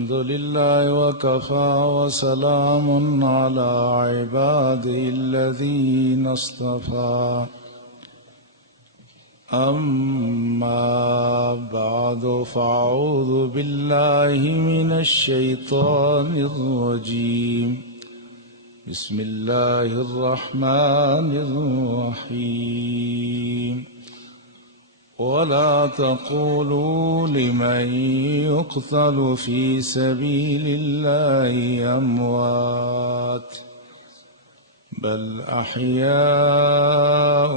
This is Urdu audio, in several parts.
الحمد لله وكفى وسلام على عباده الذين اصطفى أما بعد فأعوذ بالله من الشيطان الرجيم بسم الله الرحمن الرحيم ولا تقولوا لمن يقتل في سبيل الله أموات بل أحياء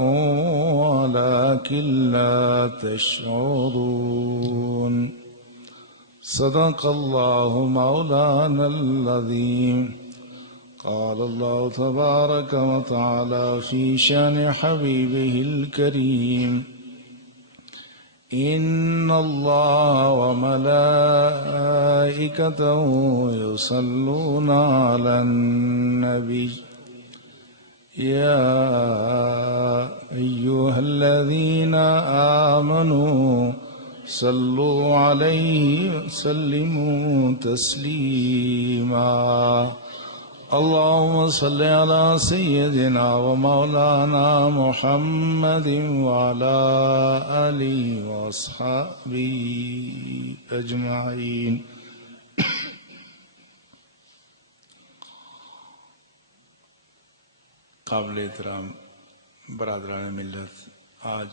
ولكن لا تشعرون صدق الله مولانا العظيم قال الله تبارك وتعالى في شأن حبيبه الكريم إن الله وملائكته يصلون على النبي يا أيها الذين آمنوا صلوا عليه وسلموا تسليما اللهم صل على سيدنا ومولانا محمد وعلى آله وأصحابه أجمعين قابل احترام برادران ملت، آج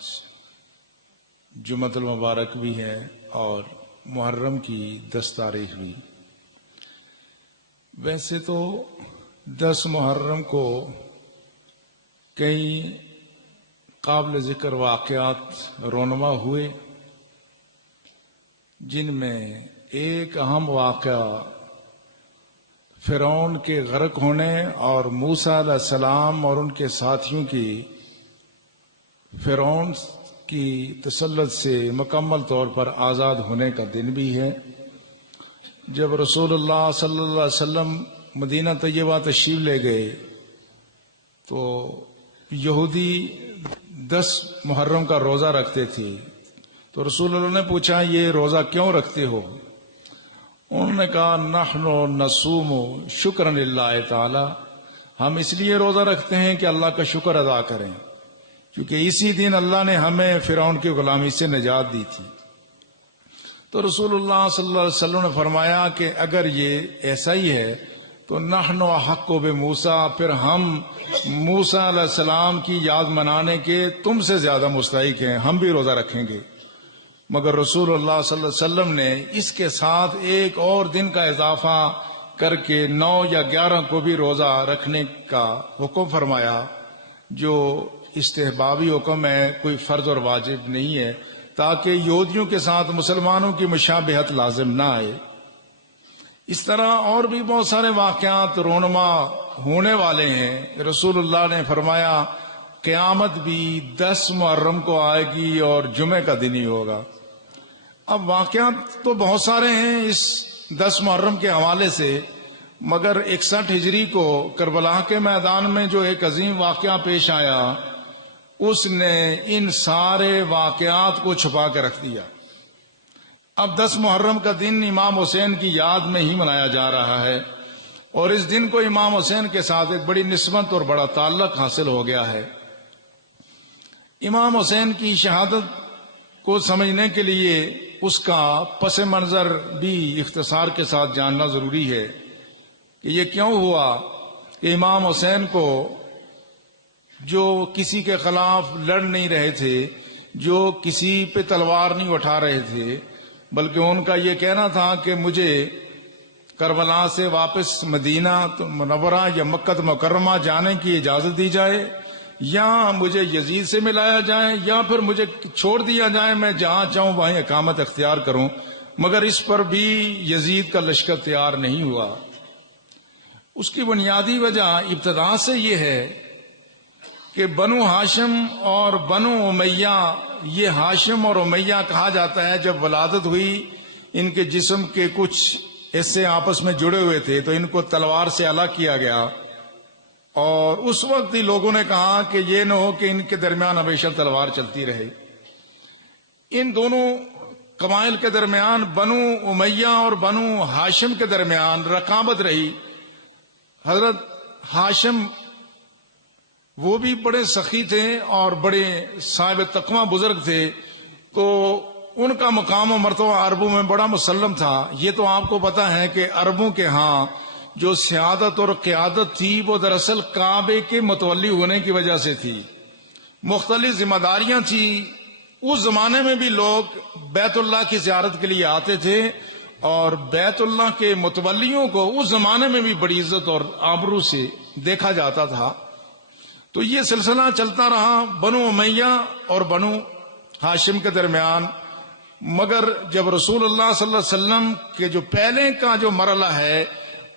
جمعۃ المبارک بھی ہے اور محرم کی 10 تاریخ بھی۔ ویسے تو 10 محرم کو کئی قابل ذکر واقعات رونما ہوئے، جن میں ایک اہم واقعہ فرعون کے غرق ہونے اور موسیٰ علیہ السلام اور ان کے ساتھیوں کی فرعون کی تسلط سے مکمل طور پر آزاد ہونے کا دن بھی ہے۔ جب رسول اللہ صلی اللہ علیہ وسلم مدینہ طیبہ تشریف لے گئے تو یہودی 10 محرم کا روزہ رکھتے تھے، تو رسول اللہ نے پوچھا یہ روزہ کیوں رکھتے ہو؟ انہوں نے کہا نحن نصوم شکرا للہ تعالی، ہم اس لیے روزہ رکھتے ہیں کہ اللہ کا شکر ادا کریں، کیونکہ اسی دن اللہ نے ہمیں فرعون کی غلامی سے نجات دی تھی۔ تو رسول اللہ صلی اللہ علیہ وسلم نے فرمایا کہ اگر یہ ایسا ہی ہے تو نحن احق بموسیٰ، پھر ہم موسیٰ علیہ السلام کی یاد منانے کے تم سے زیادہ مستحق ہیں، ہم بھی روزہ رکھیں گے۔ مگر رسول اللہ صلی اللہ علیہ وسلم نے اس کے ساتھ ایک اور دن کا اضافہ کر کے 9 یا 11 کو بھی روزہ رکھنے کا حکم فرمایا، جو استحبابی حکم ہے، کوئی فرض اور واجب نہیں ہے، تاکہ یہودیوں کے ساتھ مسلمانوں کی مشابہت لازم نہ آئے۔ اس طرح اور بھی بہت سارے واقعات رونما ہونے والے ہیں۔ رسول اللہ نے فرمایا قیامت بھی 10 محرم کو آئے گی اور جمعے کا دن ہی ہوگا۔ اب واقعات تو بہت سارے ہیں اس 10 محرم کے حوالے سے، مگر 61 ہجری کو کربلا کے میدان میں جو ایک عظیم واقعہ پیش آیا، اس نے ان سارے واقعات کو چھپا کے رکھ دیا۔ اب 10 محرم کا دن امام حسین کی یاد میں ہی منایا جا رہا ہے، اور اس دن کو امام حسین کے ساتھ ایک بڑی نسبت اور بڑا تعلق حاصل ہو گیا ہے۔ امام حسین کی شہادت کو سمجھنے کے لیے اس کا پس منظر بھی اختصار کے ساتھ جاننا ضروری ہے کہ یہ کیوں ہوا کہ امام حسین کو، جو کسی کے خلاف لڑ نہیں رہے تھے، جو کسی پہ تلوار نہیں اٹھا رہے تھے، بلکہ ان کا یہ کہنا تھا کہ مجھے کربلا سے واپس مدینہ منورہ یا مکہ مکرمہ جانے کی اجازت دی جائے، یا مجھے یزید سے ملایا جائے، یا پھر مجھے چھوڑ دیا جائے، میں جہاں چاہوں وہیں اقامت اختیار کروں۔ مگر اس پر بھی یزید کا لشکر تیار نہیں ہوا۔ اس کی بنیادی وجہ ابتدا سے یہ ہے کہ بنو ہاشم اور بنو امیہ، یہ ہاشم اور امیہ کہا جاتا ہے، جب ولادت ہوئی ان کے جسم کے کچھ حصے آپس میں جڑے ہوئے تھے تو ان کو تلوار سے الگ کیا گیا، اور اس وقت ہی لوگوں نے کہا کہ یہ نہ ہو کہ ان کے درمیان ہمیشہ تلوار چلتی رہے۔ ان دونوں قبائل کے درمیان بنو امیہ اور بنو ہاشم کے درمیان رقابت رہی. حضرت ہاشم وہ بھی بڑے سخی تھے اور بڑے صاحب تقوی بزرگ تھے، تو ان کا مقام و مرتبہ عربوں میں بڑا مسلم تھا. یہ تو آپ کو پتا ہے کہ عربوں کے ہاں جو سیادت اور قیادت تھی وہ دراصل کعبے کے متولی ہونے کی وجہ سے تھی. مختلف ذمہ داریاں تھیں. اس زمانے میں بھی لوگ بیت اللہ کی زیارت کے لیے آتے تھے اور بیت اللہ کے متولیوں کو اس زمانے میں بھی بڑی عزت اور آبرو سے دیکھا جاتا تھا. تو یہ سلسلہ چلتا رہا بنو امیہ اور بنو ہاشم کے درمیان. مگر جب رسول اللہ صلی اللہ علیہ وسلم کے جو پہلے کا جو مرحلہ ہے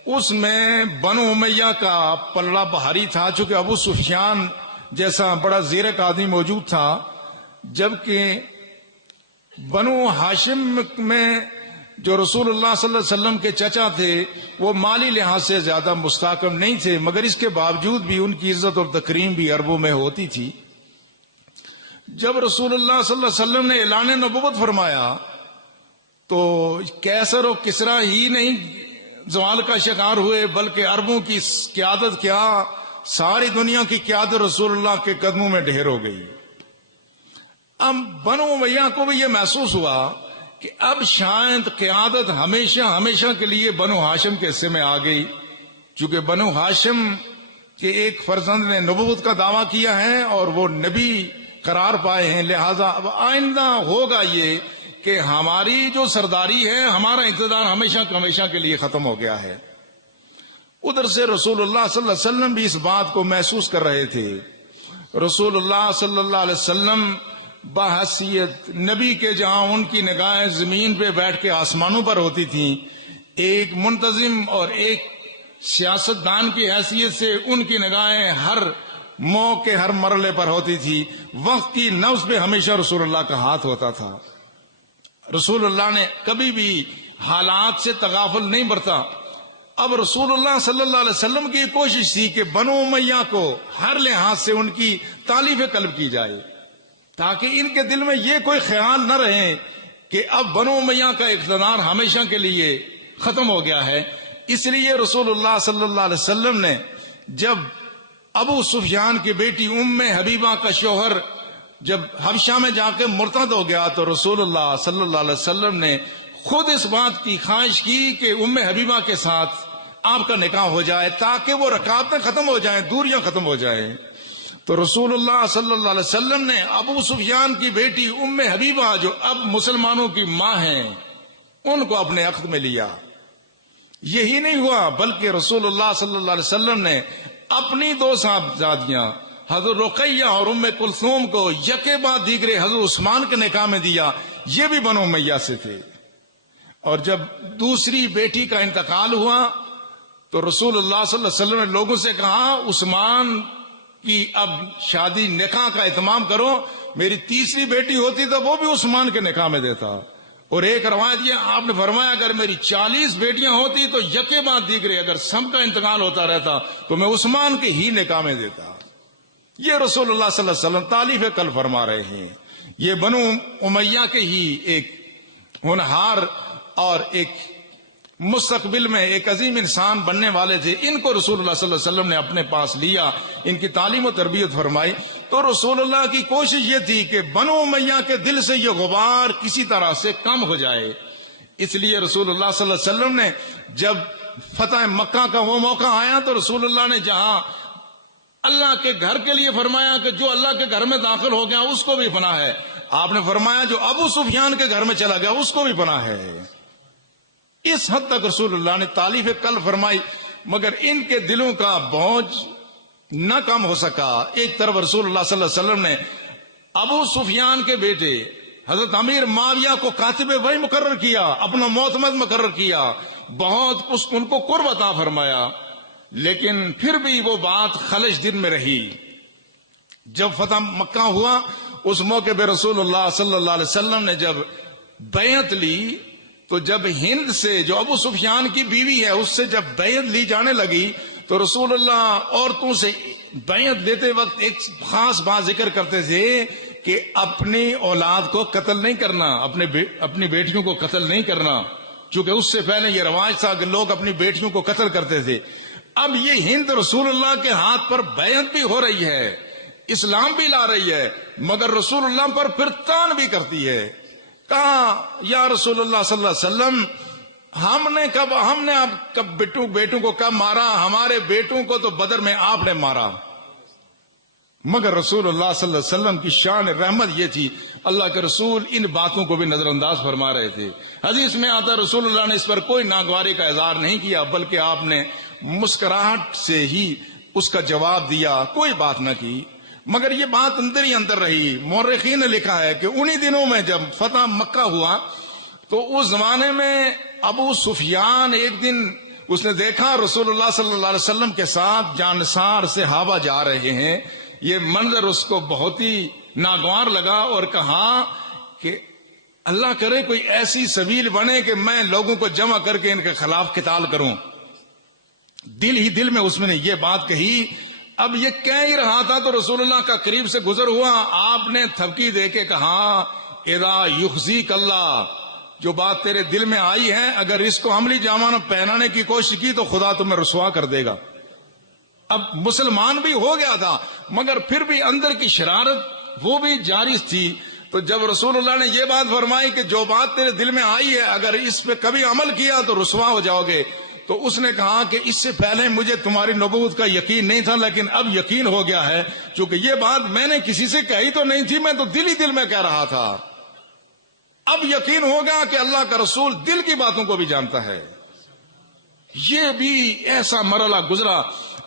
اس میں بنو امیہ کا پلڑا بھاری تھا، چونکہ ابو سفیان جیسا بڑا زیرک آدمی موجود تھا، جبکہ بنو ہاشم میں جو رسول اللہ صلی اللہ علیہ وسلم کے چچا تھے وہ مالی لحاظ سے زیادہ مستحکم نہیں تھے، مگر اس کے باوجود بھی ان کی عزت اور تکریم بھی عربوں میں ہوتی تھی. جب رسول اللہ صلی اللہ علیہ وسلم نے اعلان نبوت فرمایا تو کیسر و کسرا ہی نہیں زوال کا شکار ہوئے، بلکہ عربوں کی قیادت کیا ساری دنیا کی قیادت رسول اللہ کے قدموں میں ڈھیر ہو گئی. اب بنو امیہ کو بھی یہ محسوس ہوا کہ اب شاید قیادت ہمیشہ ہمیشہ کے لیے بنو ہاشم کے حصے میں آ گئی، چونکہ بنو ہاشم کے ایک فرزند نے نبوت کا دعویٰ کیا ہے اور وہ نبی قرار پائے ہیں، لہذا اب آئندہ ہوگا یہ کہ ہماری جو سرداری ہے، ہمارا اقتدار ہمیشہ ہمیشہ کے لیے ختم ہو گیا ہے. ادھر سے رسول اللہ صلی اللہ علیہ وسلم بھی اس بات کو محسوس کر رہے تھے. رسول اللہ صلی اللہ علیہ وسلم بحیثیت نبی کے جہاں ان کی نگاہیں زمین پہ بیٹھ کے آسمانوں پر ہوتی تھیں، ایک منتظم اور ایک سیاستدان کی حیثیت سے ان کی نگاہیں ہر موقع ہر مرحلے پر ہوتی تھی. وقت کی نبض پہ ہمیشہ رسول اللہ کا ہاتھ ہوتا تھا. رسول اللہ نے کبھی بھی حالات سے تغافل نہیں برتا. اب رسول اللہ صلی اللہ علیہ وسلم کی کوشش تھی کہ بنو امیہ کو ہر لحاظ سے ان کی تالیف قلب کی جائے، تاکہ ان کے دل میں یہ کوئی خیال نہ رہے کہ اب بنو امیہ کا اقتدار ہمیشہ کے لیے ختم ہو گیا ہے. اس لیے رسول اللہ صلی اللہ علیہ وسلم نے جب ابو سفیان کی بیٹی ام حبیبہ کا شوہر جب حبشہ میں جا کے مرتد ہو گیا تو رسول اللہ صلی اللہ علیہ وسلم نے خود اس بات کی خواہش کی کہ ام حبیبہ کے ساتھ آپ کا نکاح ہو جائے تاکہ وہ رکاوٹیں ختم ہو جائیں، دوریاں ختم ہو جائیں. تو رسول اللہ صلی اللہ علیہ وسلم نے ابو سفیان کی بیٹی ام حبیبہ جو اب مسلمانوں کی ماں ہیں ان کو اپنے عقد میں لیا. یہی نہیں ہوا بلکہ رسول اللہ صلی اللہ علیہ وسلم نے اپنی دو صاحبزادیاں حضرت رقیہ اور ام کلثوم کو یکے بعد دیگرے حضرت عثمان کے نکاح میں دیا. یہ بھی بنو امیہ سے تھے. اور جب دوسری بیٹی کا انتقال ہوا تو رسول اللہ صلی اللہ علیہ وسلم نے لوگوں سے کہا عثمان کی اب شادی نکاح کا اہتمام کرو. میری تیسری بیٹی ہوتی تو وہ بھی عثمان کے نکاح میں دیتا. اور ایک روایت یہ آپ نے فرمایا اگر میری 40 بیٹیاں ہوتی تو یکے بعد دیگرے اگر سب کا انتقال ہوتا رہتا تو میں عثمان کے ہی نکاح میں دیتا. یہ رسول اللہ صلی اللہ علیہ وسلم تالیف قلب فرما رہے ہیں. یہ بنو امیہ کے ہی ایک ہونہار اور ایک مستقبل میں ایک عظیم انسان بننے والے تھے. ان کو رسول اللہ صلی اللہ علیہ وسلم نے اپنے پاس لیا، ان کی تعلیم و تربیت فرمائی. تو رسول اللہ کی کوشش یہ تھی کہ بنو امیہ کے دل سے یہ غبار کسی طرح سے کم ہو جائے. اس لیے رسول اللہ صلی اللہ علیہ وسلم نے جب فتح مکہ کا وہ موقع آیا تو رسول اللہ نے جہاں اللہ کے گھر کے لیے فرمایا کہ جو اللہ کے گھر میں داخل ہو گیا اس کو بھی پناہ ہے، آپ نے فرمایا جو ابو سفیان کے گھر میں چلا گیا اس کو بھی پناہ ہے. اس حد تک رسول اللہ نے تالیف قلب فرمائی، مگر ان کے دلوں کا بوجھ نہ کم ہو سکا. ایک طرف رسول اللہ صلی اللہ علیہ وسلم نے ابو سفیان کے بیٹے حضرت امیر معاویہ کو کاتب وحی مقرر کیا، اپنا معتمد مقرر کیا، بہت ان کو قرب عطا فرمایا. لیکن پھر بھی وہ بات خلش دل میں رہی. جب فتح مکہ ہوا اس موقع پہ رسول اللہ صلی اللہ علیہ وسلم نے جب بیعت لی تو جب ہند سے جو ابو سفیان کی بیوی ہے اس سے جب بیعت لی جانے لگی تو رسول اللہ عورتوں سے بیعت لیتے وقت ایک خاص بات ذکر کرتے تھے کہ اپنی اولاد کو قتل نہیں کرنا، اپنی بیٹیوں کو قتل نہیں کرنا، چونکہ اس سے پہلے یہ رواج تھا کہ لوگ اپنی بیٹیوں کو قتل کرتے تھے۔ اب یہ ہند رسول اللہ کے ہاتھ پر بیعت بھی ہو رہی ہے، اسلام بھی لا رہی ہے، مگر رسول اللہ پر پھر تان بھی کرتی ہے۔ کہا یا رسول اللہ صلی اللہ علیہ وسلم، ہم نے آپ کب بیٹوں کو کب مارا؟ ہمارے بیٹوں کو تو بدر میں آپ نے مارا۔ مگر رسول اللہ صلی اللہ علیہ وسلم کی شان رحمت یہ تھی، اللہ کے رسول ان باتوں کو بھی نظر انداز فرما رہے تھے۔ حدیث میں آتا رسول اللہ نے اس پر کوئی ناگواری کا اظہار نہیں کیا، بلکہ آپ نے مسکراہٹ سے ہی اس کا جواب دیا، کوئی بات نہ کی۔ مگر یہ بات اندر ہی اندر رہی۔ مورخین نے لکھا ہے کہ انہی دنوں میں جب فتح مکہ ہوا تو اس زمانے میں ابو سفیان ایک دن اس نے دیکھا رسول اللہ صلی اللہ علیہ وسلم کے ساتھ جانسار سے صحابہ جا رہے ہیں۔ یہ منظر اس کو بہت ہی ناگوار لگا اور کہا کہ اللہ کرے کوئی ایسی سبیل بنے کہ میں لوگوں کو جمع کر کے ان کے خلاف قتال کروں۔ دل ہی دل میں اس میں نے یہ بات کہی۔ اب یہ کہہ ہی رہا تھا تو رسول اللہ کا قریب سے گزر ہوا، آپ نے تھپکی دے کے کہا اذا یخزیک اللہ، جو بات تیرے دل میں آئی ہے اگر اس کو عملی جامہ پہنانے کی کوشش کی تو خدا تمہیں رسوا کر دے گا۔ اب مسلمان بھی ہو گیا تھا مگر پھر بھی اندر کی شرارت وہ بھی جاری تھی۔ تو جب رسول اللہ نے یہ بات فرمائی کہ جو بات تیرے دل میں آئی ہے اگر اس پہ کبھی عمل کیا تو رسوا ہو جاؤ گے، تو اس نے کہا کہ اس سے پہلے مجھے تمہاری نبوت کا یقین نہیں تھا لیکن اب یقین ہو گیا ہے، چونکہ یہ بات میں نے کسی سے کہی تو نہیں تھی، میں تو دل ہی دل میں کہہ رہا تھا۔ اب یقین ہو گیا کہ اللہ کا رسول دل کی باتوں کو بھی جانتا ہے۔ یہ بھی ایسا مرحلہ گزرا،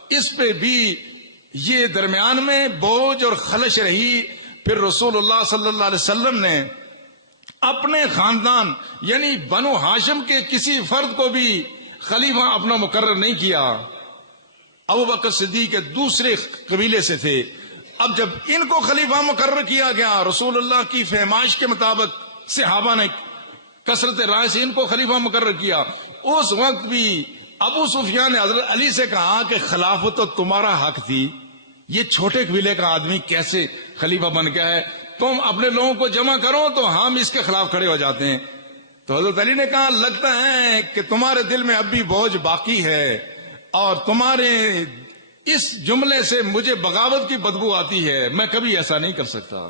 اس پہ بھی یہ درمیان میں بوجھ اور خلش رہی۔ پھر رسول اللہ صلی اللہ علیہ وسلم نے اپنے خاندان یعنی بنو ہاشم کے کسی فرد کو بھی خلیفہ اپنا مقرر نہیں کیا۔ ابو بکر صدیق کے دوسرے قبیلے سے تھے۔ اب جب ان کو خلیفہ مقرر کیا گیا رسول اللہ کی فرمائش کے مطابق صحابہ نے کثرت رائے سے ان کو خلیفہ مقرر کیا۔ اس وقت بھی ابو سفیان نے حضرت علی سے کہا کہ خلافت تو تمہارا حق تھی، یہ چھوٹے قبیلے کا آدمی کیسے خلیفہ بن گیا ہے؟ تم اپنے لوگوں کو جمع کرو تو ہم اس کے خلاف کھڑے ہو جاتے ہیں۔ تو حضرت علی نے کہا لگتا ہے کہ تمہارے دل میں اب بھی بوجھ باقی ہے اور تمہارے اس جملے سے مجھے بغاوت کی بدبو آتی ہے، میں کبھی ایسا نہیں کر سکتا۔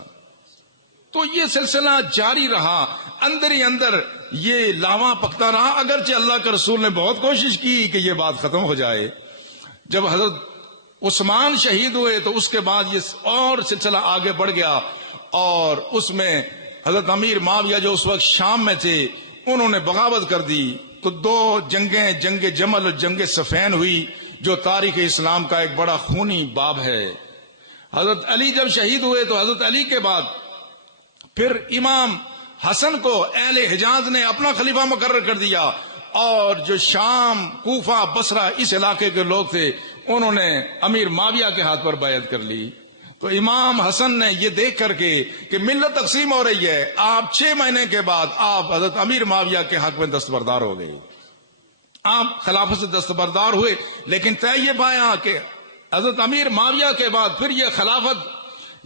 تو یہ سلسلہ جاری رہا، اندر ہی اندر یہ لاوا پکتا رہا، اگرچہ اللہ کے رسول نے بہت کوشش کی کہ یہ بات ختم ہو جائے۔ جب حضرت عثمان شہید ہوئے تو اس کے بعد یہ اور سلسلہ آگے بڑھ گیا اور اس میں حضرت امیر معاویہ جو اس وقت شام میں تھے انہوں نے بغاوت کر دی۔ تو دو جنگیں، جنگ جمل اور جنگ صفین ہوئی جو تاریخ اسلام کا ایک بڑا خونی باب ہے۔ حضرت علی جب شہید ہوئے تو حضرت علی کے بعد پھر امام حسن کو اہل حجاز نے اپنا خلیفہ مقرر کر دیا اور جو شام، کوفہ، بصرہ اس علاقے کے لوگ تھے انہوں نے امیر معاویہ کے ہاتھ پر بیعت کر لی۔ تو امام حسن نے یہ دیکھ کر کے کہ ملت تقسیم ہو رہی ہے، آپ 6 مہینے کے بعد آپ حضرت امیر معاویہ کے حق میں دستبردار ہو گئے، آپ خلافت سے دستبردار ہوئے، لیکن طے یہ پایا کہ حضرت امیر معاویہ کے بعد پھر یہ خلافت،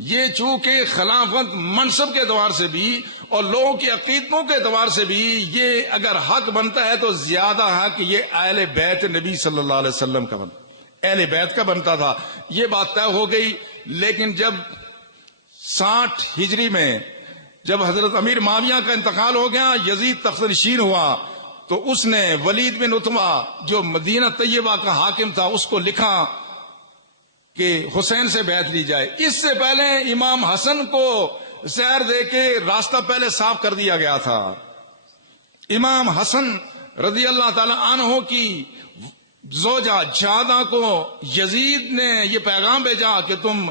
یہ چونکہ خلافت منصب کے اعتبار سے بھی اور لوگوں کی عقیدتوں کے اعتبار سے بھی یہ اگر حق بنتا ہے تو زیادہ حق یہ اہل بیت نبی صلی اللہ علیہ وسلم کا بنتا، اہل بیت کا بنتا تھا۔ یہ بات طے ہو گئی۔ لیکن جب 60 ہجری میں جب حضرت امیر معاویہ کا انتقال ہو گیا، یزید تخت نشین ہوا، تو اس نے ولید بن عتبہ جو مدینہ طیبہ کا حاکم تھا اس کو لکھا کہ حسین سے بیعت لی جائے۔ اس سے پہلے امام حسن کو زہر دے کے راستہ پہلے صاف کر دیا گیا تھا۔ امام حسن رضی اللہ تعالی عنہ کی زوجہ جادہ کو یزید نے یہ پیغام بھیجا کہ تم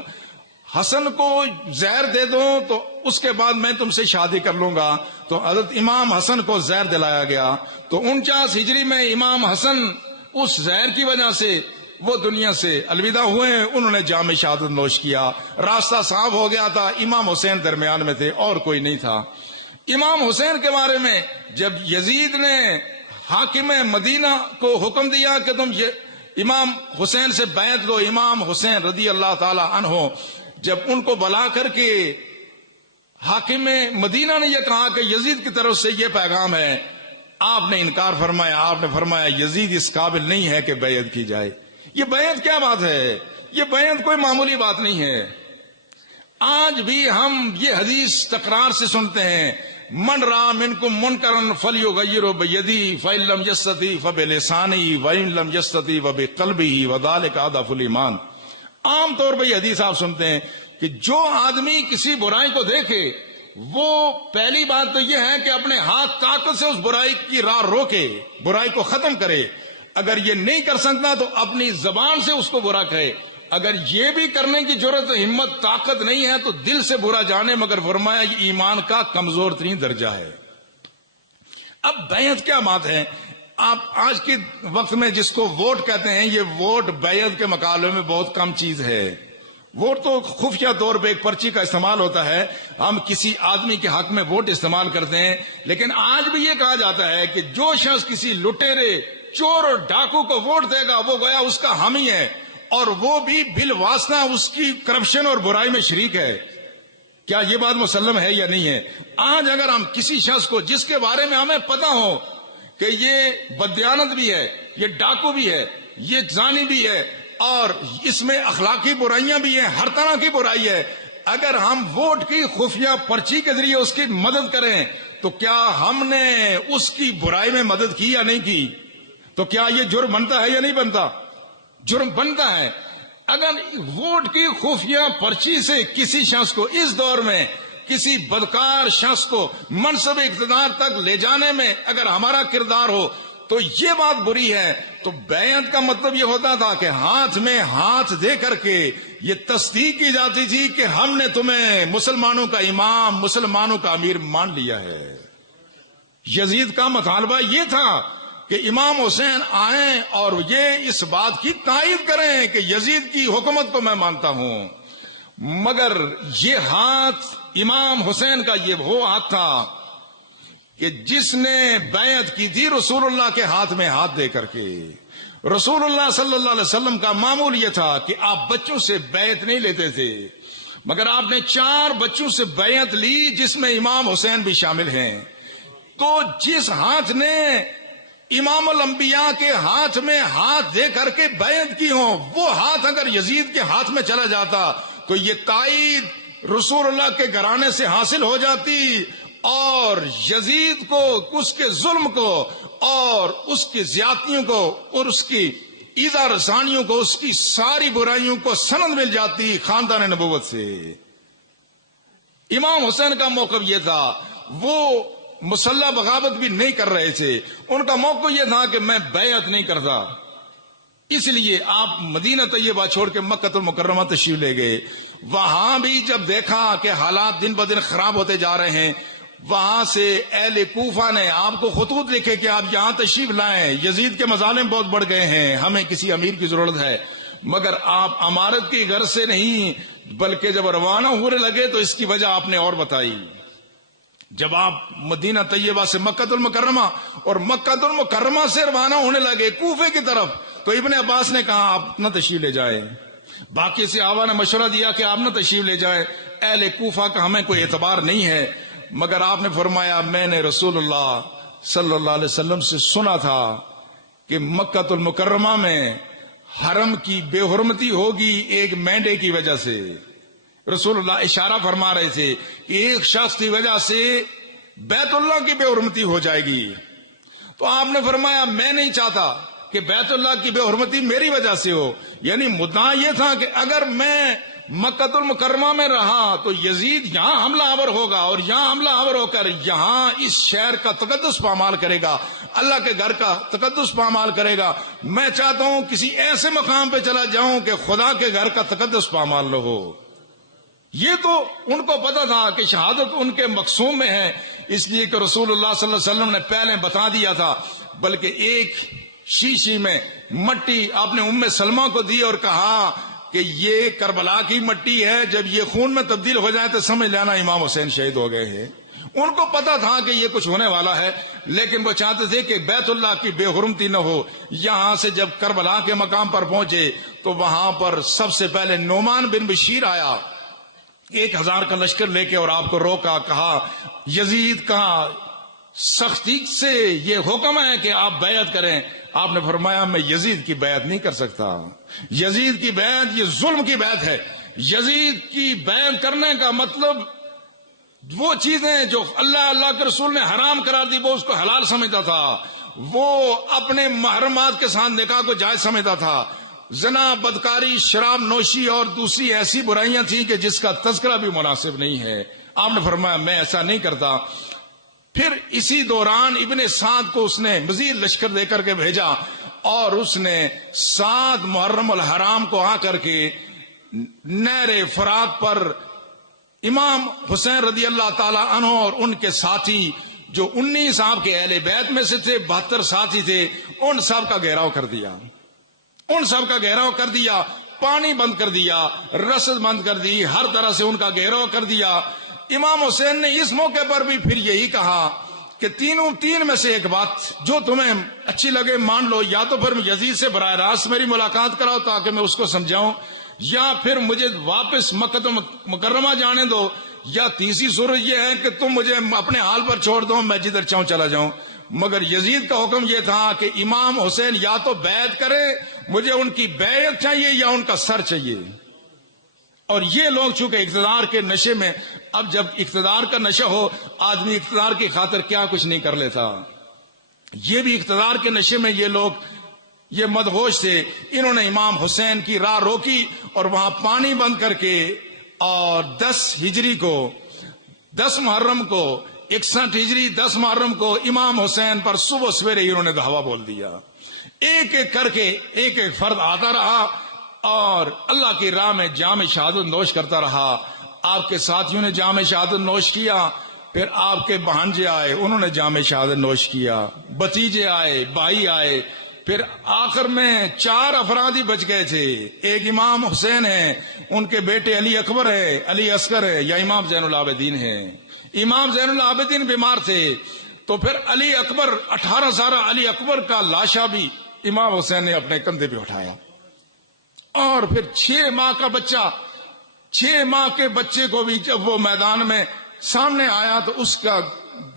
حسن کو زہر دے دو تو اس کے بعد میں تم سے شادی کر لوں گا۔ تو حضرت امام حسن کو زہر دلایا گیا۔ تو 49 ہجری میں امام حسن اس زہر کی وجہ سے وہ دنیا سے الوداع ہوئے، انہوں نے جام شہادت نوش کیا، راستہ صاف ہو گیا تھا۔ امام حسین درمیان میں تھے اور کوئی نہیں تھا۔ امام حسین کے بارے میں جب یزید نے حاکم مدینہ کو حکم دیا کہ تم یہ امام حسین سے بیعت دو، امام حسین رضی اللہ تعالی عنہ جب ان کو بلا کر کے حاکم مدینہ نے یہ کہا کہ یزید کی طرف سے یہ پیغام ہے، آپ نے انکار فرمایا، آپ نے فرمایا یزید اس قابل نہیں ہے کہ بیعت کی جائے۔ یہ بیعت کیا بات ہے؟ یہ بیعت کوئی معمولی بات نہیں ہے۔ آج بھی ہم یہ حدیث تکرار سے سنتے ہیں، من را منکم منکرا فلیغیرہ بیدی فإن لم یستطع فبلسانہ وإن لم یستطع فبقلبہ وذلک اضعف الایمان۔ عام طور پر یہ حدیث آپ سنتے ہیں کہ جو آدمی کسی برائی کو دیکھے وہ پہلی بات تو یہ ہے کہ اپنے ہاتھ طاقت سے اس برائی کی راہ روکے، برائی کو ختم کرے۔ اگر یہ نہیں کر سکتا تو اپنی زبان سے اس کو برا کہے۔ اگر یہ بھی کرنے کی ضرورت ہمت طاقت نہیں ہے تو دل سے برا جانے، مگر فرمایا یہ ایمان کا کمزور ترین درجہ ہے۔ اب بیعت کیا بات ہے؟ آپ آج کے وقت میں جس کو ووٹ کہتے ہیں، یہ ووٹ بیعت کے مقابلے میں بہت کم چیز ہے۔ ووٹ تو خفیہ طور پہ ایک پرچی کا استعمال ہوتا ہے، ہم کسی آدمی کے حق میں ووٹ استعمال کرتے ہیں، لیکن آج بھی یہ کہا جاتا ہے کہ جو شخص کسی لٹیرے، چور اور ڈاکو کو ووٹ دے گا وہ گویا اس کا حامی ہے، اور وہ بھی بالواسطہ اس کی کرپشن اور برائی میں شریک ہے۔ کیا یہ بات مسلم ہے یا نہیں ہے؟ آج اگر ہم کسی شخص کو جس کے بارے میں ہمیں پتا ہو کہ یہ بددیانت بھی ہے، یہ ڈاکو بھی ہے، یہ زانی بھی ہے، اور اس میں اخلاقی برائیاں بھی ہیں، ہر طرح کی برائی ہے، اگر ہم ووٹ کی خفیہ پرچی کے ذریعے اس کی مدد کریں تو کیا ہم نے اس کی برائی میں مدد کی یا نہیں کی؟ تو کیا یہ جرم بنتا ہے یا نہیں بنتا؟ جرم بنتا ہے۔ اگر ووٹ کی خفیہ پرچی سے کسی شخص کو اس دور میں، کسی بدکار شخص کو منصب اقتدار تک لے جانے میں اگر ہمارا کردار ہو تو یہ بات بری ہے۔ تو بیعت کا مطلب یہ ہوتا تھا کہ ہاتھ میں ہاتھ دے کر کے یہ تصدیق کی جاتی تھی کہ ہم نے تمہیں مسلمانوں کا امام، مسلمانوں کا امیر مان لیا ہے۔ یزید کا مطالبہ یہ تھا کہ امام حسین آئیں اور یہ اس بات کی تائید کریں کہ یزید کی حکومت کو میں مانتا ہوں، مگر یہ ہاتھ امام حسین کا یہ وہ ہاتھ تھا کہ جس نے بیعت کی تھی رسول اللہ کے ہاتھ میں ہاتھ دے کر کے۔ رسول اللہ صلی اللہ علیہ وسلم کا معمول یہ تھا کہ آپ بچوں سے بیعت نہیں لیتے تھے، مگر آپ نے 4 بچوں سے بیعت لی جس میں امام حسین بھی شامل ہیں۔ تو جس ہاتھ نے امام الانبیاء کے ہاتھ میں ہاتھ دے کر کے بیعت کی ہو، وہ ہاتھ اگر یزید کے ہاتھ میں چلا جاتا تو یہ تائید رسول اللہ کے گھرانے سے حاصل ہو جاتی، اور یزید کو، اس کے ظلم کو اور اس کی زیادتیوں کو اور اس کی ایذا رسانیوں کو، اس کی ساری برائیوں کو سند مل جاتی خاندان نبوت سے۔ امام حسین کا موقف یہ تھا، وہ مسلح بغاوت بھی نہیں کر رہے تھے، ان کا موقف یہ تھا کہ میں بیعت نہیں کرتا۔ اس لیے آپ مدینہ طیبہ چھوڑ کے مکہ المکرمہ تشریف لے گئے۔ وہاں بھی جب دیکھا کہ حالات دن بدن خراب ہوتے جا رہے ہیں، وہاں سے اہل کوفہ نے آپ کو خطوط لکھے کہ آپ یہاں تشریف لائیں، یزید کے مظالم بہت بڑھ گئے ہیں، ہمیں کسی امیر کی ضرورت ہے، مگر آپ امارت کی غرض سے نہیں بلکہ جب روانہ ہونے لگے تو اس کی وجہ آپ نے اور بتائی۔ جب آپ مدینہ طیبہ سے مکہ المکرمہ اور مکہ المکرمہ سے روانہ ہونے لگے کوفے کی طرف، تو ابن عباس نے کہا آپ نہ تشریف لے جائیں۔ باقی صحابہ نے مشورہ دیا کہ آپ نہ تشریف لے جائیں، اہل کوفہ کا ہمیں کوئی اعتبار نہیں ہے، مگر آپ نے فرمایا میں نے رسول اللہ صلی اللہ علیہ وسلم سے سنا تھا کہ مکہ المکرمہ میں حرم کی بے حرمتی ہوگی ایک مینڈے کی وجہ سے۔ رسول اللہ اشارہ فرما رہے تھے کہ ایک شخص کی وجہ سے بیت اللہ کی بے حرمتی ہو جائے گی۔ تو آپ نے فرمایا میں نہیں چاہتا کہ بیت اللہ کی بے حرمتی میری وجہ سے ہو، یعنی مدعا یہ تھا کہ اگر میں مکہ المکرمہ میں رہا تو یزید یہاں حملہ آور ہوگا، اور یہاں حملہ آور ہو کر یہاں اس شہر کا تقدس پامال کرے گا، اللہ کے گھر کا تقدس پامال کرے گا۔ میں چاہتا ہوں کسی ایسے مقام پہ چلا جاؤں کہ خدا کے گھر کا تقدس پامال نہ ہو۔ یہ تو ان کو پتا تھا کہ شہادت ان کے مقصوم میں ہے، اس لیے کہ رسول اللہ صلی اللہ علیہ وسلم نے پہلے بتا دیا تھا، بلکہ ایک شیشی میں مٹی آپ نے ام سلمہ کو دی اور کہا کہ یہ کربلا کی مٹی ہے، جب یہ خون میں تبدیل ہو جائے تو سمجھ لینا امام حسین شہید ہو گئے ہیں۔ ان کو پتا تھا کہ یہ کچھ ہونے والا ہے، لیکن وہ چاہتے تھے کہ بیت اللہ کی بے حرمتی نہ ہو۔ یہاں سے جب کربلا کے مقام پر پہنچے تو وہاں پر سب سے پہلے نعمان بن بشیر آیا، 1000 کا لشکر لے کے اور آپ کو روکا، کہا یزید کہا سختی سے یہ حکم ہے کہ آپ بیعت کریں، آپ نے فرمایا میں یزید کی بیعت نہیں کر سکتا، یزید کی بیعت یہ ظلم کی بیعت ہے، یزید کی بیعت کرنے کا مطلب وہ چیزیں جو اللہ کے رسول نے حرام قرار دی وہ اس کو حلال سمجھتا تھا، وہ اپنے محرمات کے ساتھ نکاح کو جائز سمجھتا تھا، زنا، بدکاری، شراب نوشی اور دوسری ایسی برائیاں تھیں کہ جس کا تذکرہ بھی مناسب نہیں ہے، آپ نے فرمایا میں ایسا نہیں کرتا۔ پھر اسی دوران ابن سعد کو اس نے مزید لشکر دے کر کے بھیجا اور اس نے 7 محرم الحرام کو آ کر کے نہر فرات پر امام حسین رضی اللہ تعالی عنہ اور ان کے ساتھی جو 19 آپ کے اہل بیت میں سے تھے، 72 ساتھی تھے، ان سب کا گھیراؤ کر دیا، ان سب کا گھیراؤ کر دیا، پانی بند کر دیا، رسد بند کر دی، ہر طرح سے ان کا گھیراؤ کر دیا۔ امام حسین نے اس موقع پر بھی پھر یہی کہا کہ تین میں سے ایک بات جو تمہیں اچھی لگے مان لو، یا تو پھر یزید سے براہ راست میری ملاقات کراؤ تاکہ میں اس کو سمجھاؤں، یا پھر مجھے واپس مکہ مکرمہ جانے دو، یا تیسری صورت یہ ہے کہ تم مجھے اپنے حال پر چھوڑ دو، میں جدھر چاہوں چلا جاؤں۔ مگر یزید کا حکم یہ تھا کہ امام حسین یا تو بیعت کرے، مجھے ان کی بیعت چاہیے یا ان کا سر چاہیے۔ اور یہ لوگ چونکہ اقتدار کے نشے میں، اب جب اقتدار کا نشہ ہو آدمی اقتدار کی خاطر کیا کچھ نہیں کر لیتا، یہ بھی اقتدار کے نشے میں یہ لوگ یہ مدہوش تھے، انہوں نے امام حسین کی راہ روکی اور وہاں پانی بند کر کے اور 10 ہجری کو 10 محرم کو 61 ہجری 10 محرم کو امام حسین پر صبح سویرے انہوں نے دھاوا بول دیا، ایک ایک کر کے ایک ایک فرد آتا رہا اور اللہ کی راہ میں جام شہادت نوش کرتا رہا۔ آپ کے ساتھیوں نے جام شہادت نوش کیا، پھر آپ کے بھانجے آئے انہوں نے جام شہادت نوش کیا، بھتیجے آئے، بھائی آئے، پھر آخر میں 4 افراد ہی بچ گئے تھے، ایک امام حسین ہیں، ان کے بیٹے علی اکبر ہے، علی اصغر ہے، یا امام زین العابدین ہے۔ امام زین العابدین بیمار تھے تو پھر علی اکبر 18 سالہ علی اکبر کا لاشا بھی امام حسین نے اپنے کندھے پہ اٹھایا، اور پھر 6 ماہ کا بچہ 6 ماہ کے بچے کو بھی جب وہ میدان میں سامنے آیا تو اس کا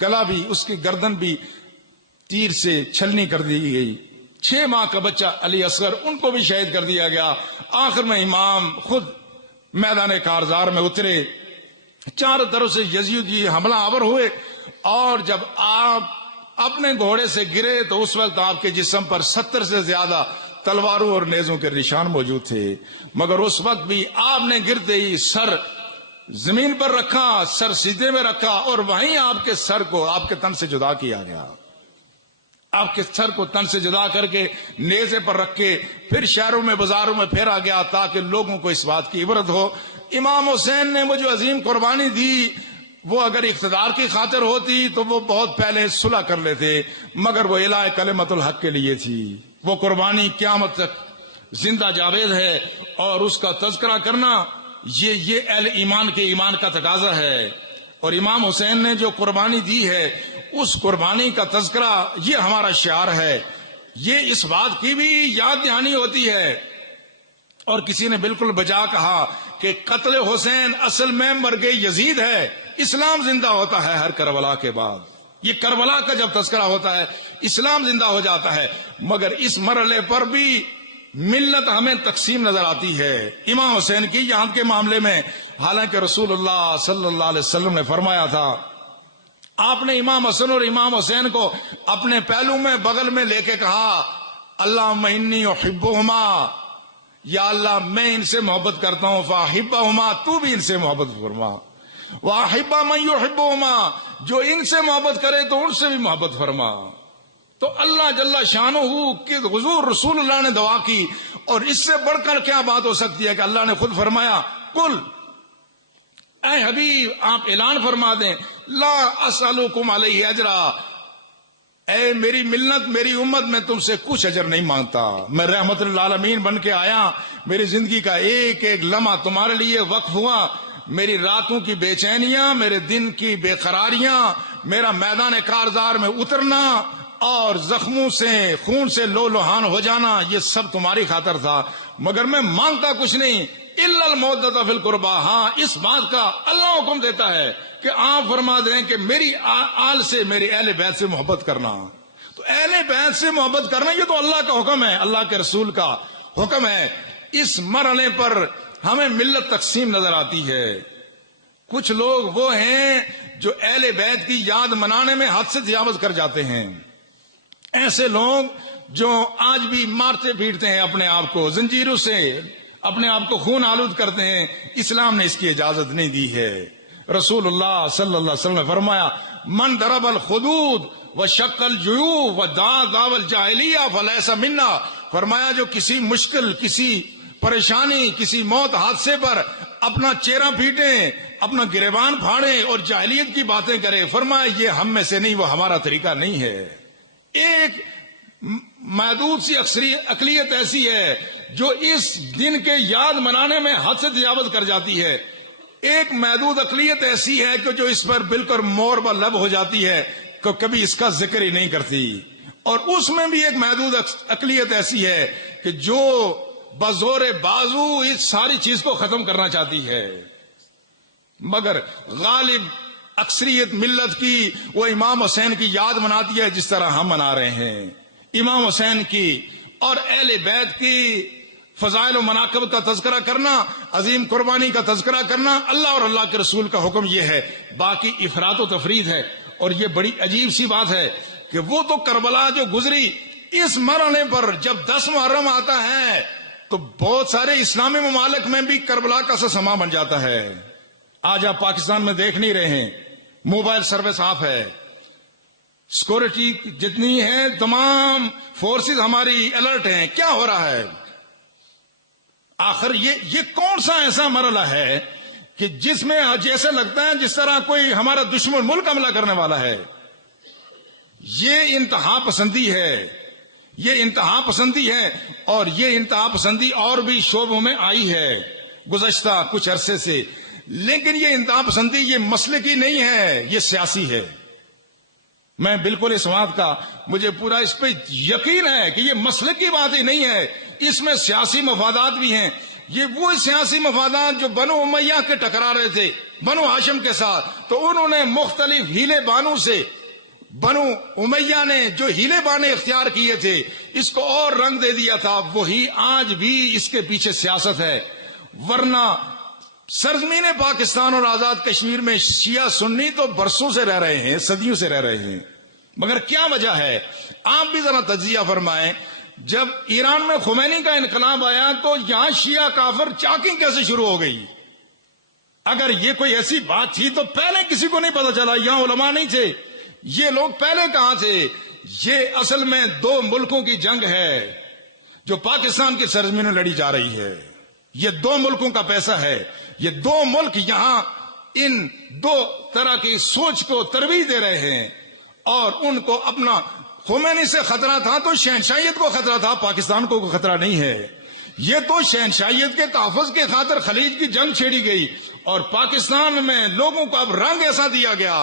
گلا بھی اس کی گردن بھی تیر سے چھلنی کر دی گئی، 6 ماہ کا بچہ علی اصغر ان کو بھی شہید کر دیا گیا۔ آخر میں امام خود میدان کارزار میں اترے، چاروں طرف سے یزیدی حملہ آور ہوئے، اور جب آپ اپنے گھوڑے سے گرے تو اس وقت آپ کے جسم پر 70 سے زیادہ تلواروں اور نیزوں کے نشان موجود تھے، مگر اس وقت بھی آپ نے گرتے ہی سر زمین پر رکھا، سر سیدھے میں رکھا، اور وہیں آپ کے سر کو آپ کے تن سے جدا کیا گیا، آپ کے سر کو تن سے جدا کر کے نیزے پر رکھ کے پھر شہروں میں بازاروں میں پھیرا گیا تاکہ لوگوں کو اس بات کی عبرت ہو۔ امام حسین نے وہ جو عظیم قربانی دی وہ اگر اقتدار کی خاطر ہوتی تو وہ بہت پہلے صلح کر لیتے، مگر وہ الہ کلمت الحق کے لیے تھی، وہ قربانی قیامت تک زندہ جاوید ہے، اور اس کا تذکرہ کرنا یہ اہل ایمان کے ایمان کا تقاضا ہے۔ اور امام حسین نے جو قربانی دی ہے اس قربانی کا تذکرہ یہ ہمارا شعار ہے، یہ اس بات کی بھی یاد دہانی ہوتی ہے۔ اور کسی نے بالکل بجا کہا کہ قتل حسین اصل میں مرگ یزید ہے، اسلام زندہ ہوتا ہے ہر کربلا کے بعد، یہ کربلا کا جب تذکرہ ہوتا ہے اسلام زندہ ہو جاتا ہے، مگر اس مرحلے پر بھی ملت ہمیں تقسیم نظر آتی ہے امام حسین کی یہاں کے معاملے میں، حالانکہ رسول اللہ صلی اللہ علیہ وسلم نے فرمایا تھا، آپ نے امام حسن اور امام حسین کو اپنے پہلو میں بغل میں لے کے کہا اللہم انی احبہما، یا اللہ میں ان سے محبت کرتا ہوں، فاحبہما تو بھی ان سے محبت فرما، واحب من یحبہما جو ان سے محبت کرے تو ان سے بھی محبت فرما۔ تو اللہ جل شانہ کہ حضور رسول اللہ نے دعا کی، اور اس سے بڑھ کر کیا بات ہو سکتی ہے کہ اللہ نے خود فرمایا قل، اے حبیب آپ اعلان فرما دیں، لا اسألکم علیہ اجرا، اے میری ملت میری امت میں تم سے کچھ اجر نہیں مانگتا، میں رحمت للعالمین بن کے آیا، میری زندگی کا ایک ایک لمحہ تمہارے لیے وقف ہوا، میری راتوں کی بے چینیاں، میرے دن کی بے قراریاں، میرا میدان کارزار میں اترنا اور زخموں سے خون سے لو لہان ہو جانا، یہ سب تمہاری خاطر تھا، مگر میں مانگتا کچھ نہیں، الا المودۃ فی القربى، ہاں اس بات کا اللہ حکم دیتا ہے کہ آپ فرما دیں کہ میری آل سے، میری اہل بیت سے محبت کرنا. تو اہل بیت سے محبت کرنا یہ تو اللہ کا حکم ہے، اللہ کے رسول کا حکم ہے. اس مرحلے پر ہمیں ملت تقسیم نظر آتی ہے. کچھ لوگ وہ ہیں جو اہل بیت کی یاد منانے میں حد سے تجاوز کر جاتے ہیں. ایسے لوگ جو آج بھی مارتے پیٹتے ہیں اپنے آپ کو، زنجیروں سے اپنے آپ کو خون آلود کرتے ہیں، اسلام نے اس کی اجازت نہیں دی ہے. رسول اللہ صلی اللہ علیہ وسلم نے فرمایا من ضرب الخدود وشق الجیوب ودعا دعوى الجاہلیہ فلیس منا. فرمایا جو کسی مشکل، کسی پریشانی، کسی موت حادثے پر اپنا چہرہ پھیٹے، اپنا گریبان پھاڑے اور جاہلیت کی باتیں کرے، فرمایا یہ ہم میں سے نہیں، وہ ہمارا طریقہ نہیں ہے. ایک محدود سی اقلیت ایسی ہے جو اس دن کے یاد منانے میں حد سے تجاوز کر جاتی ہے. ایک محدود اقلیت ایسی ہے کہ جو اس پر بالکل مور ب لب ہو جاتی ہے کہ کبھی اس کا ذکر ہی نہیں کرتی. اور اس میں بھی ایک محدود اقلیت ایسی ہے کہ جو بزور بازو اس ساری چیز کو ختم کرنا چاہتی ہے. مگر غالب اکثریت ملت کی وہ امام حسین کی یاد مناتی ہے جس طرح ہم منا رہے ہیں. امام حسین کی اور اہل بیت کی فضائل و مناقب کا تذکرہ کرنا، عظیم قربانی کا تذکرہ کرنا اللہ اور اللہ کے رسول کا حکم یہ ہے. باقی افراط و تفرید ہے. اور یہ بڑی عجیب سی بات ہے کہ وہ تو کربلا جو گزری، اس مرحلے پر جب 10 محرم آتا ہے تو بہت سارے اسلامی ممالک میں بھی کربلا کا سما بن جاتا ہے. آج آپ پاکستان میں دیکھ نہیں رہے ہیں، موبائل سروس آف ہے، سیکورٹی جتنی ہے تمام فورسز ہماری الرٹ ہیں. کیا ہو رہا ہے؟ آخر یہ کون سا ایسا مرحلہ ہے کہ جس میں جیسے لگتا ہے جس طرح کوئی ہمارا دشمن ملک حملہ کرنے والا ہے؟ یہ انتہا پسندی ہے، یہ انتہا پسندی ہے. اور یہ انتہا پسندی اور بھی شعبوں میں آئی ہے گزشتہ کچھ عرصے سے. لیکن یہ انتہا پسندی یہ مسلکی نہیں ہے، یہ سیاسی ہے. میں بالکل اس بات کا، مجھے پورا اس پہ یقین ہے کہ یہ مسلکی بات ہی نہیں ہے، اس میں سیاسی مفادات بھی ہیں. یہ وہ سیاسی مفادات جو بنو امیہ کے ٹکرا رہے تھے بنو ہاشم کے ساتھ، تو انہوں نے مختلف ہیلے بانوں سے، بنو امیہ نے جو ہیلے بانے اختیار کیے تھے اس کو اور رنگ دے دیا تھا. وہی آج بھی اس کے پیچھے سیاست ہے. ورنہ سرزمین پاکستان اور آزاد کشمیر میں شیعہ سنی تو برسوں سے رہ رہے ہیں، صدیوں سے رہ رہے ہیں. مگر کیا وجہ ہے؟ آپ بھی ذرا تجزیہ فرمائیں. جب ایران میں خمینی کا انقلاب آیا تو یہاں شیعہ کافر چاکنگ کیسے شروع ہو گئی؟ اگر یہ کوئی ایسی بات تھی تو پہلے کسی کو نہیں پتا چلا، یہاں علماء نہیں تھے، یہ لوگ پہلے کہاں تھے؟ یہ اصل میں 2 ملکوں کی جنگ ہے جو پاکستان کی سرزمین میں لڑی جا رہی ہے. یہ 2 ملکوں کا پیسہ ہے. یہ 2 ملک یہاں ان 2 طرح کی سوچ کو ترویج دے رہے ہیں اور ان کو اپنا، خمینی سے خطرہ تھا تو شہنشاہیت کو خطرہ تھا، پاکستان کو خطرہ نہیں ہے. یہ تو شہنشاہیت کے تحفظ کے خاطر خلیج کی جنگ چھیڑی گئی اور پاکستان میں لوگوں کو اب رنگ ایسا دیا گیا.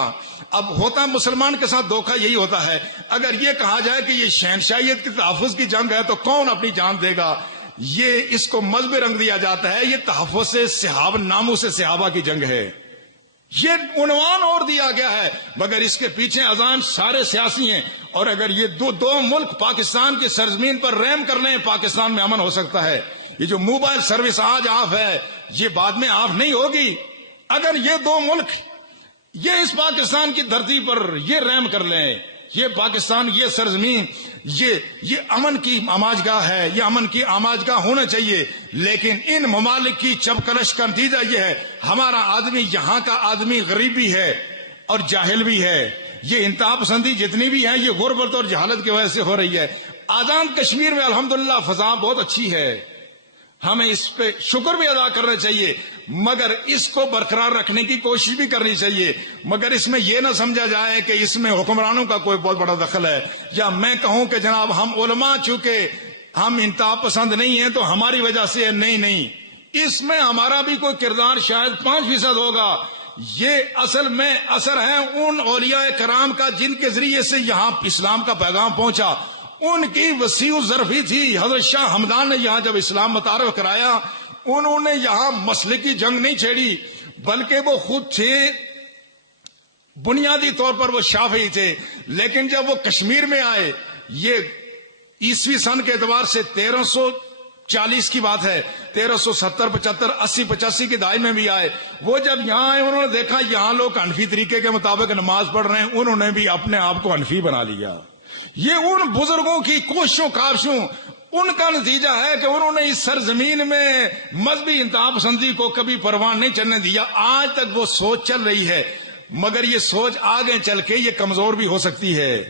اب ہوتا مسلمان کے ساتھ دھوکہ یہی ہوتا ہے. اگر یہ کہا جائے کہ یہ شہنشاہیت کے تحفظ کی جنگ ہے تو کون اپنی جان دے گا؟ یہ اس کو مذہبی رنگ دیا جاتا ہے. یہ تحفظ سے صحابہ، ناموں سے صحابہ کی جنگ ہے، یہ عنوان اور دیا گیا ہے. مگر اس کے پیچھے اذان سارے سیاسی ہیں. اور اگر یہ دو ملک پاکستان کی سرزمین پر رحم کر لیں، پاکستان میں امن ہو سکتا ہے. یہ جو موبائل سروس آج آف ہے یہ بعد میں آف نہیں ہوگی. اگر یہ 2 ملک یہ اس پاکستان کی دھرتی پر یہ رحم کر لیں، یہ پاکستان، یہ سرزمین، یہ امن کی آماجگاہ ہے، یہ امن کی آماجگاہ ہونا چاہیے. لیکن ان ممالک کی چبکلش کا نتیجہ یہ ہے ہمارا آدمی، یہاں کا آدمی غریب بھی ہے اور جاہل بھی ہے. یہ انتہا پسندی جتنی بھی ہے یہ غربت اور جہالت کی وجہ سے ہو رہی ہے. آزاد کشمیر میں الحمدللہ فضا بہت اچھی ہے، ہمیں اس پہ شکر بھی ادا کرنا چاہیے، مگر اس کو برقرار رکھنے کی کوشش بھی کرنی چاہیے. مگر اس میں یہ نہ سمجھا جائے کہ اس میں حکمرانوں کا کوئی بہت بڑا دخل ہے، یا میں کہوں کہ جناب ہم علماء چونکہ ہم انتہا پسند نہیں ہیں تو ہماری وجہ سے نہیں. اس میں ہمارا بھی کوئی کردار شاید 5% ہوگا. یہ اصل میں اثر ہے ان اولیاء کرام کا جن کے ذریعے سے یہاں اسلام کا پیغام پہنچا. ان کی وسیع ظرفی تھی. حضرت شاہ ہمدان نے یہاں جب اسلام متعارف کرایا، انہوں نے یہاں مسئلے کی جنگ نہیں چھیڑی، بلکہ وہ خود تھے بنیادی طور پر وہ شافعی تھے، لیکن جب وہ کشمیر میں آئے، یہ عیسوی سن کے اعتبار سے 1340 کی بات ہے، 1370 75 80 85 کے دہائی میں بھی آئے، وہ جب یہاں آئے انہوں نے دیکھا یہاں لوگ حنفی طریقے کے مطابق نماز پڑھ رہے ہیں، انہوں نے بھی اپنے آپ کو حنفی بنا لیا۔ یہ ان بزرگوں کی کوششوں کاوشوں، ان کا نتیجہ ہے کہ انہوں نے اس سرزمین میں مذہبی انتہا پسندی کو کبھی پروان نہیں چلنے دیا۔ آج تک وہ سوچ چل رہی ہے، مگر یہ سوچ آگے چل کے یہ کمزور بھی ہو سکتی ہے۔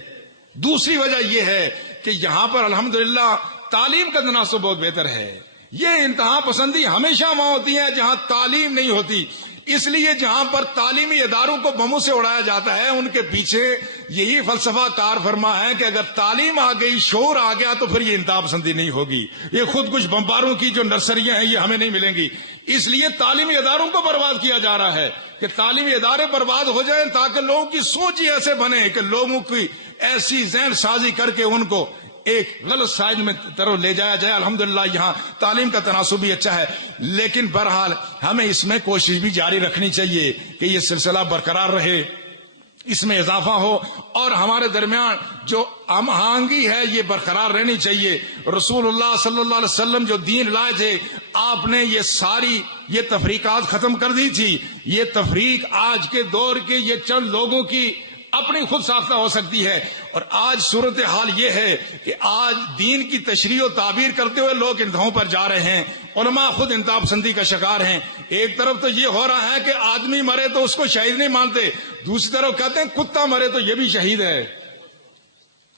دوسری وجہ یہ ہے کہ یہاں پر الحمدللہ تعلیم کا تناسب بہت بہتر ہے۔ یہ انتہا پسندی ہمیشہ وہاں ہوتی ہے جہاں تعلیم نہیں ہوتی، اس لیے جہاں پر تعلیمی اداروں کو بموں سے اڑایا جاتا ہے ان کے پیچھے یہی فلسفہ کار فرما ہے کہ اگر تعلیم آ گئی، شعور آ گیا تو پھر یہ انتہا پسندی نہیں ہوگی۔ یہ خود کچھ بمباروں کی جو نرسریاں ہیں یہ ہمیں نہیں ملیں گی، اس لیے تعلیمی اداروں کو برباد کیا جا رہا ہے کہ تعلیمی ادارے برباد ہو جائیں تاکہ لوگوں کی سوچ ہی ایسے بنے کہ لوگوں کی ایسی ذہن سازی کر کے ان کو ایک غلط سائز میں طرف لے جایا جائے۔ الحمدللہ یہاں تعلیم کا تناسب بھی اچھا ہے، لیکن بہرحال ہمیں اس میں کوشش بھی جاری رکھنی چاہیے کہ یہ سلسلہ برقرار رہے، اس میں اضافہ ہو، اور ہمارے درمیان جو ہم آہنگی ہے یہ برقرار رہنی چاہیے۔ رسول اللہ صلی اللہ علیہ وسلم جو دین لائے تھے، آپ نے یہ ساری یہ تفریقات ختم کر دی تھی۔ یہ تفریق آج کے دور کے یہ چند لوگوں کی اپنی خود ساختہ ہو سکتی ہے، اور آج صورتحال یہ ہے کہ آج دین کی تشریح و تعبیر کرتے ہوئے لوگ انتہاؤں پر جا رہے ہیں، علماء خود انتہا پسندی کا شکار ہیں۔ ایک طرف تو یہ ہو رہا ہے کہ آدمی مرے تو اس کو شہید نہیں مانتے، دوسری طرف کہتے ہیں کتا مرے تو یہ بھی شہید ہے۔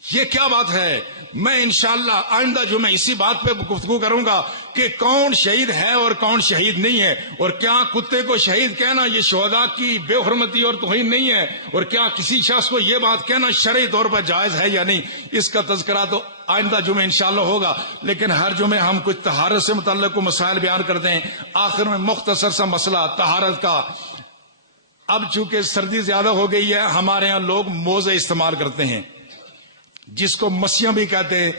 یہ کیا بات ہے؟ میں انشاءاللہ آئندہ جو میں اسی بات پہ گفتگو کروں گا کہ کون شہید ہے اور کون شہید نہیں ہے، اور کیا کتے کو شہید کہنا یہ شہداء کی بے حرمتی اور توہین نہیں ہے، اور کیا کسی شخص کو یہ بات کہنا شرعی طور پر جائز ہے یا نہیں۔ اس کا تذکرہ تو آئندہ جمعہ انشاءاللہ ہوگا، لیکن ہر جمعہ ہم کچھ طہارت سے متعلق مسائل بیان کرتے ہیں۔ آخر میں مختصر سا مسئلہ طہارت کا۔ اب چونکہ سردی زیادہ ہو گئی ہے، ہمارے ہاں لوگ موزے استعمال کرتے ہیں جس کو مسیاں بھی کہتے ہیں،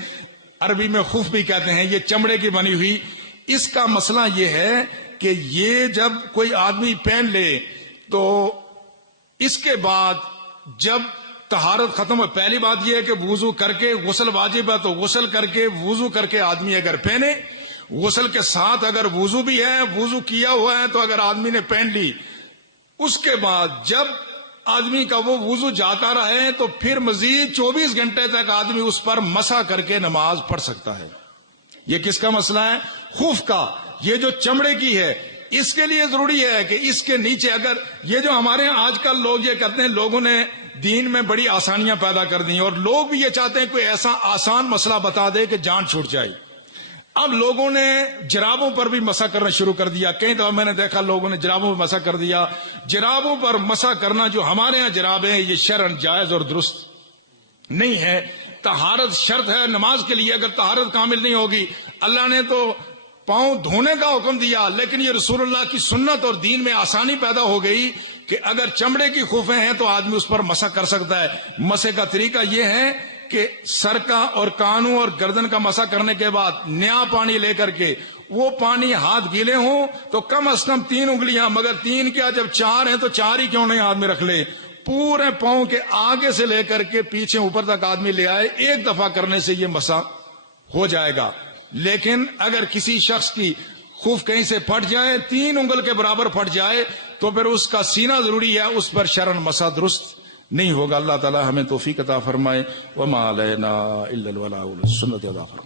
عربی میں خف بھی کہتے ہیں، یہ چمڑے کی بنی ہوئی۔ اس کا مسئلہ یہ ہے کہ یہ جب کوئی آدمی پہن لے تو اس کے بعد جب طہارت ختم ہو، پہلی بات یہ ہے کہ وضو کر کے غسل واجب ہے تو غسل کر کے وضو کر کے آدمی اگر پہنے، غسل کے ساتھ اگر وضو بھی ہے، وضو کیا ہوا ہے تو اگر آدمی نے پہن لی، اس کے بعد جب آدمی کا وہ وضو جاتا رہے تو پھر مزید 24 گھنٹے تک آدمی اس پر مسح کر کے نماز پڑھ سکتا ہے۔ یہ کس کا مسئلہ ہے؟ خف کا۔ یہ جو چمڑے کی ہے اس کے لیے ضروری ہے کہ اس کے نیچے اگر یہ جو ہمارے آج کل لوگ یہ کرتے ہیں، لوگوں نے دین میں بڑی آسانیاں پیدا کر دی اور لوگ بھی یہ چاہتے ہیں کوئی ایسا آسان مسئلہ بتا دے کہ جان چھوٹ جائے۔ اب لوگوں نے جرابوں پر بھی مسح کرنا شروع کر دیا، کئی دفعہ میں نے دیکھا لوگوں نے جرابوں پر مسح کر دیا۔ جرابوں پر مسح کرنا جو ہمارے ہاں جرابیں ہیں یہ شرعاً جائز اور درست نہیں ہے۔ طہارت شرط ہے نماز کے لیے، اگر طہارت کامل نہیں ہوگی، اللہ نے تو پاؤں دھونے کا حکم دیا، لیکن یہ رسول اللہ کی سنت اور دین میں آسانی پیدا ہو گئی کہ اگر چمڑے کی خفیں ہیں تو آدمی اس پر مسح کر سکتا ہے۔ مسح کا طریقہ یہ ہے کہ سر کا اور کانوں اور گردن کا مسح کرنے کے بعد نیا پانی لے کر کے، وہ پانی ہاتھ گیلے ہوں تو کم از کم 3 انگلیاں، مگر 3 کیا جب 4 ہیں تو 4 ہی کیوں نہیں ہاتھ میں رکھ لے، پورے پاؤں کے آگے سے لے کر کے پیچھے اوپر تک آدمی لے آئے، ایک دفعہ کرنے سے یہ مسح ہو جائے گا۔ لیکن اگر کسی شخص کی خف کہیں سے پھٹ جائے، 3 انگل کے برابر پھٹ جائے، تو پھر اس کا سینہ ضروری ہے، اس پر شرعاً مسح درست نہیں ہوگا۔ اللہ تعالی ہمیں توفیق عطا فرمائے۔ وما علینا الا البلاغ، سنت ادا فرمائے۔